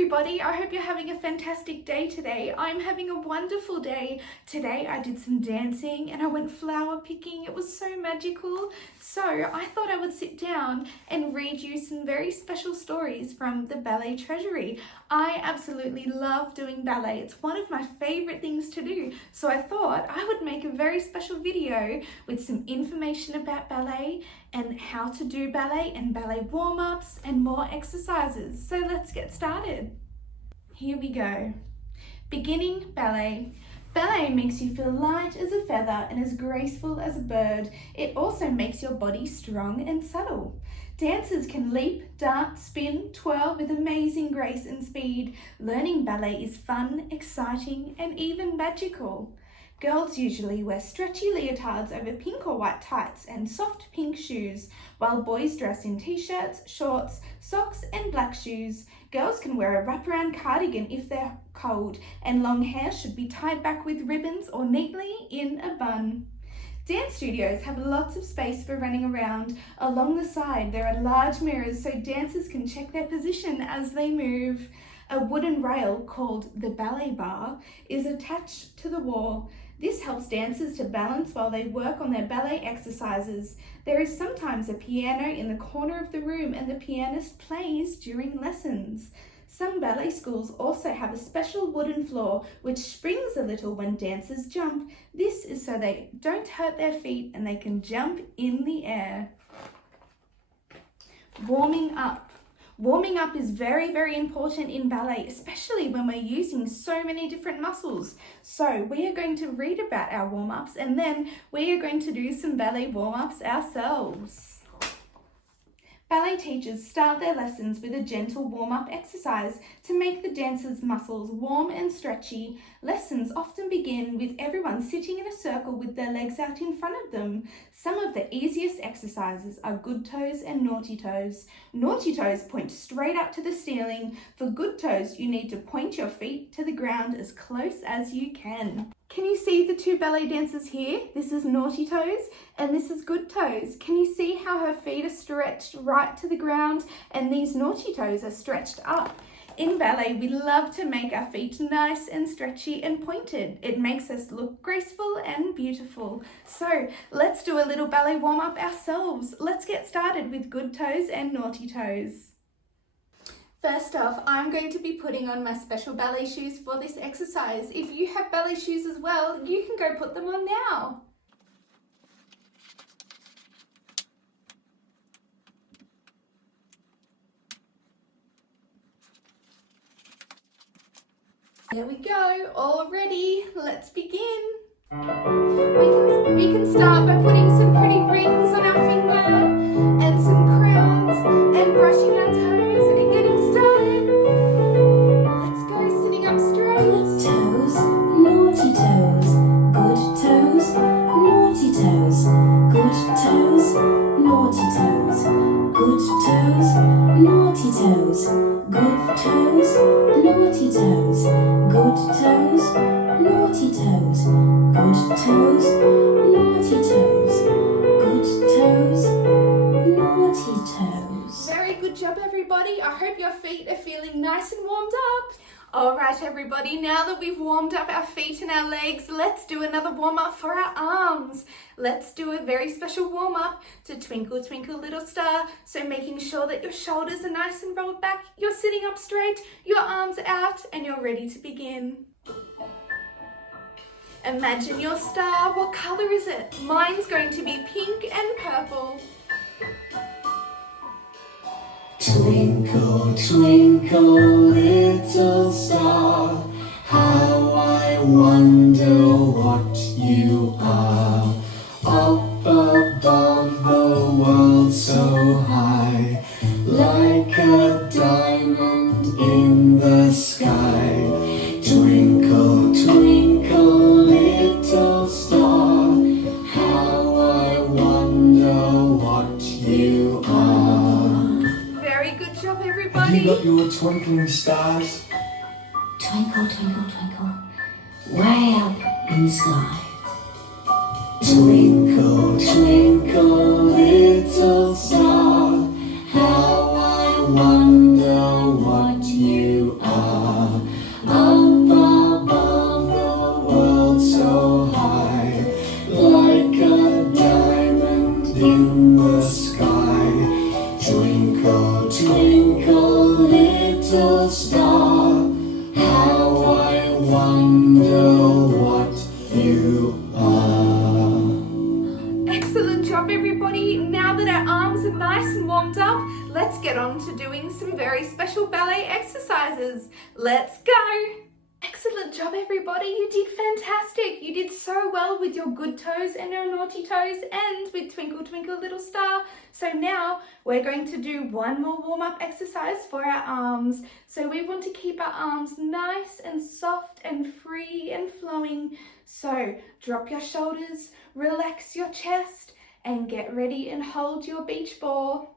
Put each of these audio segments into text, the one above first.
everybody, I hope you're having a fantastic day today. I'm having a wonderful day. Today I did some dancing and I went flower picking. It was so magical. So I thought I would sit down and read you some very special stories from the Ballet Treasury. I absolutely love doing ballet. It's one of my favorite things to do. So I thought I would make a very special video with some information about ballet and how to do ballet and ballet warm-ups and more exercises. So let's get started. Here we go. Beginning ballet. Ballet makes you feel light as a feather and as graceful as a bird. It also makes your body strong and subtle. Dancers can leap, dance, spin, twirl with amazing grace and speed. Learning ballet is fun, exciting, and even magical. Girls usually wear stretchy leotards over pink or white tights and soft pink shoes, while boys dress in t-shirts, shorts, socks, and black shoes. Girls can wear a wraparound cardigan if they're cold, and long hair should be tied back with ribbons or neatly in a bun. Dance studios have lots of space for running around. Along the side, there are large mirrors so dancers can check their position as they move. A wooden rail called the ballet bar is attached to the wall. This helps dancers to balance while they work on their ballet exercises. There is sometimes a piano in the corner of the room and the pianist plays during lessons. Some ballet schools also have a special wooden floor which springs a little when dancers jump. This is so they don't hurt their feet and they can jump in the air. Warming up. Warming up is very, very important in ballet, especially when we're using so many different muscles. So we are going to read about our warm-ups and then we are going to do some ballet warm-ups ourselves. Ballet teachers start their lessons with a gentle warm-up exercise to make the dancers' muscles warm and stretchy. Lessons often begin with everyone sitting in a circle with their legs out in front of them. Some of the easiest exercises are good toes and naughty toes. Naughty toes point straight up to the ceiling. For good toes, you need to point your feet to the ground as close as you can. Can you see the two ballet dancers here? This is naughty toes and this is good toes. Can you see how her feet are stretched right to the ground and these naughty toes are stretched up? In ballet, we love to make our feet nice and stretchy and pointed. It makes us look graceful and beautiful. So let's do a little ballet warm-up ourselves. Let's get started with good toes and naughty toes. First off, I'm going to be putting on my special ballet shoes for this exercise. If you have ballet shoes as well, you can go put them on now. There we go, all ready. Let's begin. We can start by putting some pretty rings on our finger and some crowns and brushing our toes and getting started. Let's go, sitting up straight. Good toes, naughty toes. Good toes, naughty toes. Good toes, naughty toes. Good toes, naughty toes. Good toes, naughty toes. Good toes, naughty toes. Good toes, naughty toes. Good toes, naughty toes. Very good job, everybody. I hope your feet are feeling nice and warmed up. All right, everybody, now that we've warmed up our feet and our legs, let's do another warm-up for our arms. Let's do a very special warm-up to Twinkle, Twinkle, Little Star. So making sure that your shoulders are nice and rolled back, you're sitting up straight, your arms are out, and you're ready to begin. Imagine your star. What color is it? Mine's going to be pink and purple. Twinkle, twinkle, little star, how I wonder what you are. Up above the world so high, like a diamond in the sky. Twinkle, twinkle, little star, how I wonder what you are. Very good job, Have everybody. you got your twinkling stars? Twinkle, twinkle, twinkle, way up in the sky. Twinkle, twinkle, little star, how I wonder what you are. little star, how I wonder what you are. Excellent job, everybody. Now that our arms are nice and warmed up, let's get on to doing some very special ballet exercises. Let's go. Excellent job, everybody. You did fantastic. You did so well with your good toes and your naughty toes and with Twinkle, Twinkle, Little Star. So now we're going to do one more warm-up exercise for our arms. So we want to keep our arms nice and soft and free and flowing. So drop your shoulders, relax your chest, and get ready and hold your beach ball.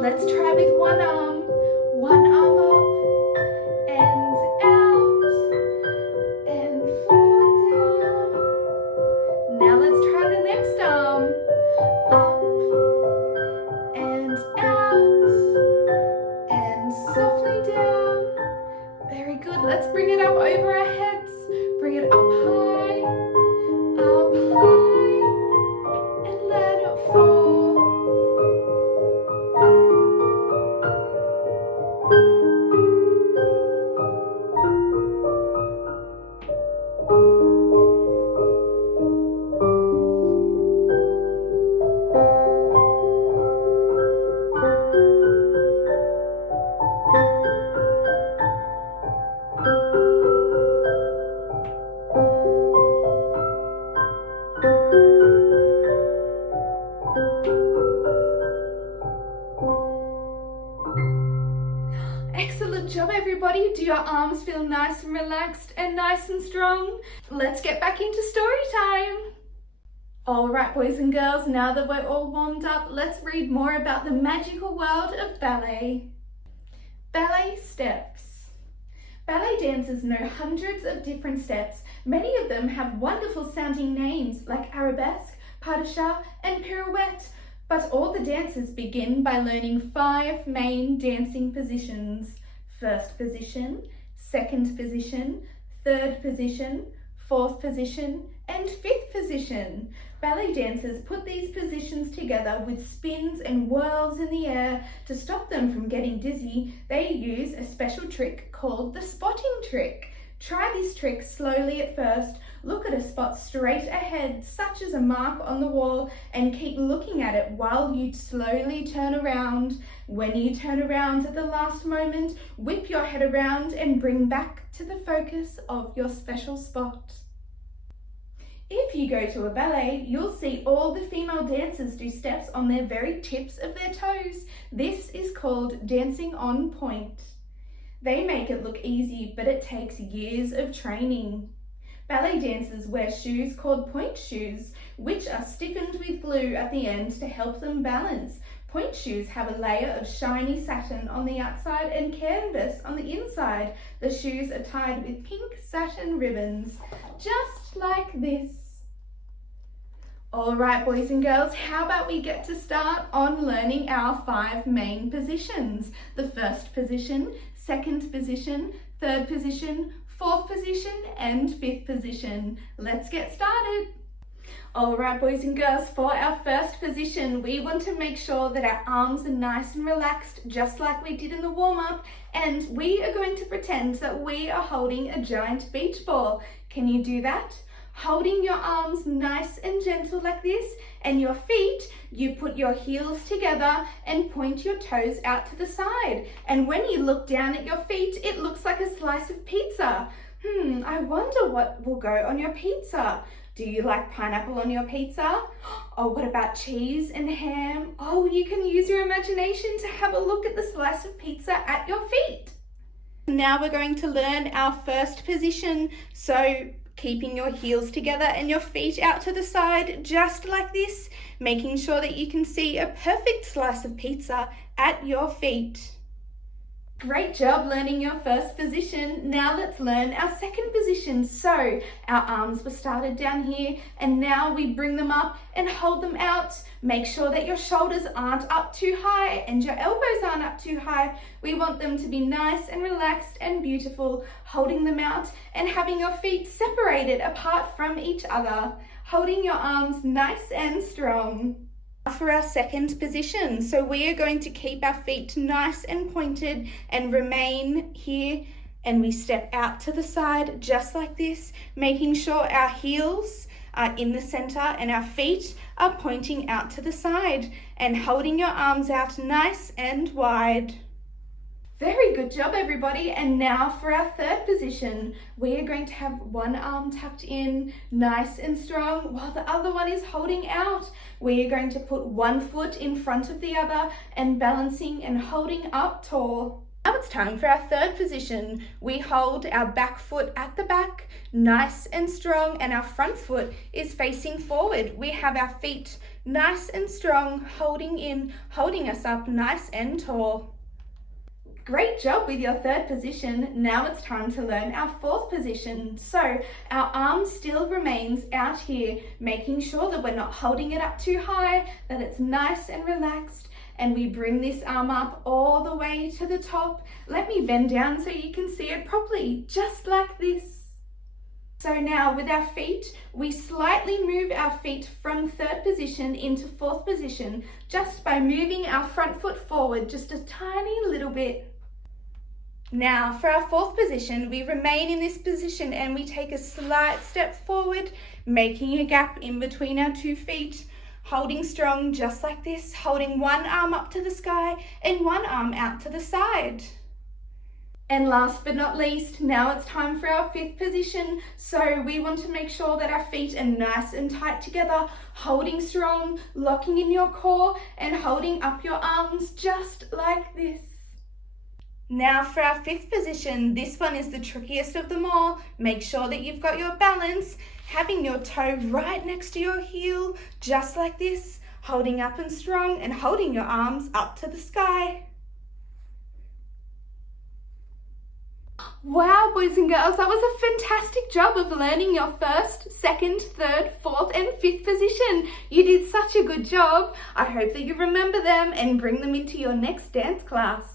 Let's try with one arm up and out and forward down. Now let's try the next arm, up and out and softly down. Very good. Let's bring it up over our heads. Bring it up high, and let it fall. Excellent job, everybody. Do your arms feel nice and relaxed and nice and strong? Let's get back into story time. All right, boys and girls, now that we're all warmed up, let's read more about the magical world of ballet. Ballet steps. Ballet dancers know hundreds of different steps. Many of them have wonderful sounding names like arabesque, pas de chat, and pirouette. But all the dancers begin by learning 5 main dancing positions. First position, second position, third position, fourth position, and fifth position. Ballet dancers put these positions together with spins and whirls in the air. To stop them from getting dizzy, they use a special trick called the spotting trick. Try this trick slowly at first. Look at a spot straight ahead, such as a mark on the wall, and keep looking at it while you slowly turn around. When you turn around at the last moment, whip your head around and bring back to the focus of your special spot. If you go to a ballet, you'll see all the female dancers do steps on their very tips of their toes. This is called dancing on point. They make it look easy, but it takes years of training. Ballet dancers wear shoes called point shoes, which are stiffened with glue at the end to help them balance. Point shoes have a layer of shiny satin on the outside and canvas on the inside. The shoes are tied with pink satin ribbons, just like this. All right, boys and girls, how about we get to start on learning our 5 main positions? The first position, second position, third position, fourth position, and fifth position. Let's get started. All right, boys and girls, for our first position, we want to make sure that our arms are nice and relaxed, just like we did in the warm-up, and we are going to pretend that we are holding a giant beach ball. Can you do that? Holding your arms nice and gentle like this, and your feet, you put your heels together and point your toes out to the side. And when you look down at your feet, it looks like a slice of pizza. I wonder what will go on your pizza. Do you like pineapple on your pizza? Oh, what about cheese and ham? Oh, you can use your imagination to have a look at the slice of pizza at your feet. Now we're going to learn our first position. So keeping your heels together and your feet out to the side, just like this, making sure that you can see a perfect slice of pizza at your feet. Great job learning your first position. Now let's learn our second position. So our arms were started down here and now we bring them up and hold them out. Make sure that your shoulders aren't up too high and your elbows aren't up too high. We want them to be nice and relaxed and beautiful, holding them out and having your feet separated apart from each other, holding your arms nice and strong. For our second position, so we are going to keep our feet nice and pointed and remain here, and we step out to the side just like this, making sure our heels are in the center and our feet are pointing out to the side and holding your arms out nice and wide. Very good job, everybody. And now for our third position, we are going to have one arm tucked in, nice and strong, while the other one is holding out. We are going to put one foot in front of the other and balancing and holding up tall. Now it's time for our third position. We hold our back foot at the back, nice and strong, and our front foot is facing forward. We have our feet nice and strong, holding us up nice and tall. Great job with your third position. Now it's time to learn our fourth position. So our arm still remains out here, making sure that we're not holding it up too high, that it's nice and relaxed. And we bring this arm up all the way to the top. Let me bend down so you can see it properly, just like this. So now with our feet, we slightly move our feet from third position into fourth position, just by moving our front foot forward just a tiny little bit. Now for our fourth position, we remain in this position and we take a slight step forward, making a gap in between our 2 feet, holding strong just like this, holding one arm up to the sky and one arm out to the side. And last but not least, now it's time for our fifth position. So we want to make sure that our feet are nice and tight together, holding strong, locking in your core and holding up your arms just like this. Now for our fifth position, this one is the trickiest of them all. Make sure that you've got your balance, having your toe right next to your heel, just like this, holding up and strong and holding your arms up to the sky. Wow, boys and girls, that was a fantastic job of learning your first, second, third, fourth and fifth position. You did such a good job. I hope that you remember them and bring them into your next dance class.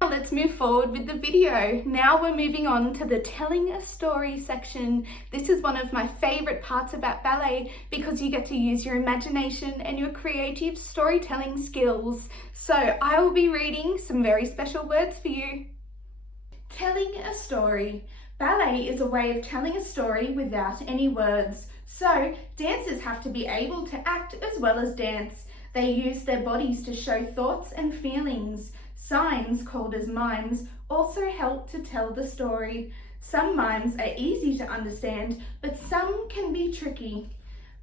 Now let's move forward with the video. Now we're moving on to the telling a story section. This is one of my favorite parts about ballet because you get to use your imagination and your creative storytelling skills. So I will be reading some very special words for you. Telling a story. Ballet is a way of telling a story without any words. So dancers have to be able to act as well as dance. They use their bodies to show thoughts and feelings. Signs, called as mimes, also help to tell the story. Some mimes are easy to understand, but some can be tricky.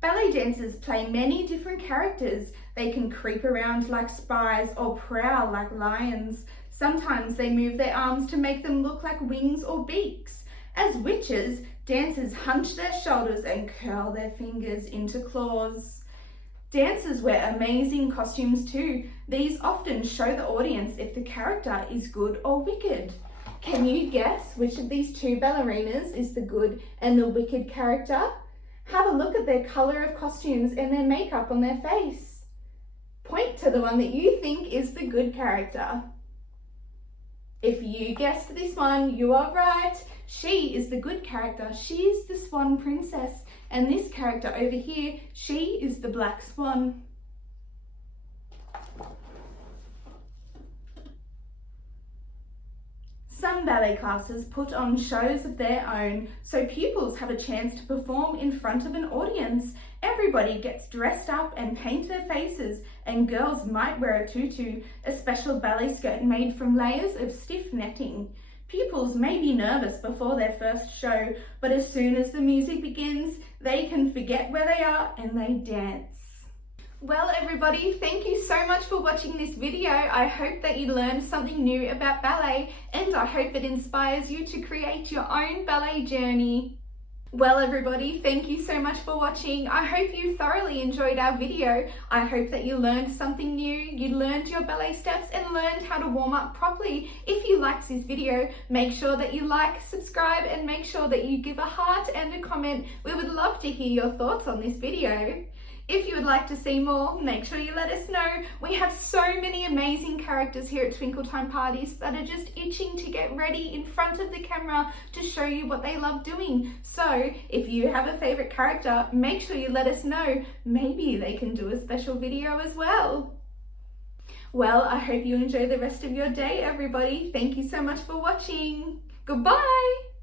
Ballet dancers play many different characters. They can creep around like spies or prowl like lions. Sometimes they move their arms to make them look like wings or beaks. As witches, dancers hunch their shoulders and curl their fingers into claws. Dancers wear amazing costumes too. These often show the audience if the character is good or wicked. Can you guess which of these 2 ballerinas is the good and the wicked character? Have a look at their colour of costumes and their makeup on their face. Point to the one that you think is the good character. If you guessed this one, you are right. She is the good character. She is the swan princess. And this character over here, she is the black swan. Some ballet classes put on shows of their own, so pupils have a chance to perform in front of an audience. Everybody gets dressed up and paint their faces, and girls might wear a tutu, a special ballet skirt made from layers of stiff netting. Pupils may be nervous before their first show, but as soon as the music begins, they can forget where they are and they dance. Well everybody, thank you so much for watching this video. I hope that you learned something new about ballet and I hope it inspires you to create your own ballet journey. Well everybody, thank you so much for watching. I hope you thoroughly enjoyed our video. I hope that you learned something new, you learned your ballet steps and learned how to warm up properly. If you liked this video, make sure that you like, subscribe and make sure that you give a heart and a comment. We would love to hear your thoughts on this video. If you would like to see more, make sure you let us know. We have so many amazing characters here at Twinkle Time Parties that are just itching to get ready in front of the camera to show you what they love doing. So if you have a favorite character, make sure you let us know. Maybe they can do a special video as well. Well, I hope you enjoy the rest of your day, everybody. Thank you so much for watching. Goodbye.